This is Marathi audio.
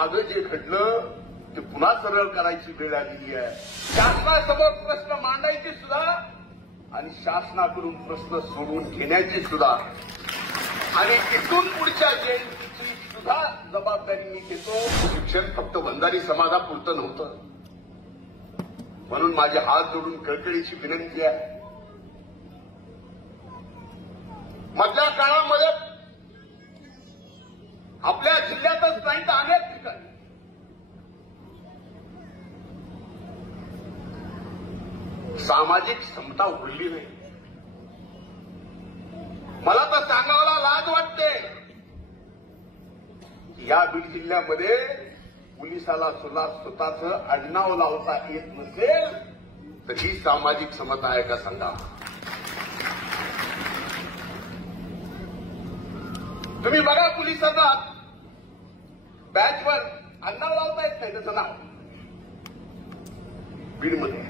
मागं जे घडलं ते पुन्हा सरळ करायची वेळ आलेली आहे. शासनासमोर प्रश्न मांडायचे सुद्धा आणि शासनाकडून प्रश्न सोडवून घेण्याची सुद्धा आणि इथून पुढच्या जयंतीची सुद्धा जबाबदारी मी घेतो. शिक्षण फक्त वंजारी समाजापुरतं नव्हतं, म्हणून माझे हात जोडून कळकळीची विनंती आहे. मधल्या काळामध्ये आपल्या जिल्ह्यातच नाही तर अनेक ठिकाणी सामाजिक समता उरली नाही. मला तर सांगायला लाज वाटते या बीड जिल्ह्यामध्ये पोलिसाला सुद्धा स्वतःचं आडनाव लावता येत नसेल तर ही सामाजिक समता आहे का सांगा. तुम्ही बघा पोलिसांना बॅचवर आडनाव लावता येत नाही त्याचं नाव बीडमध्ये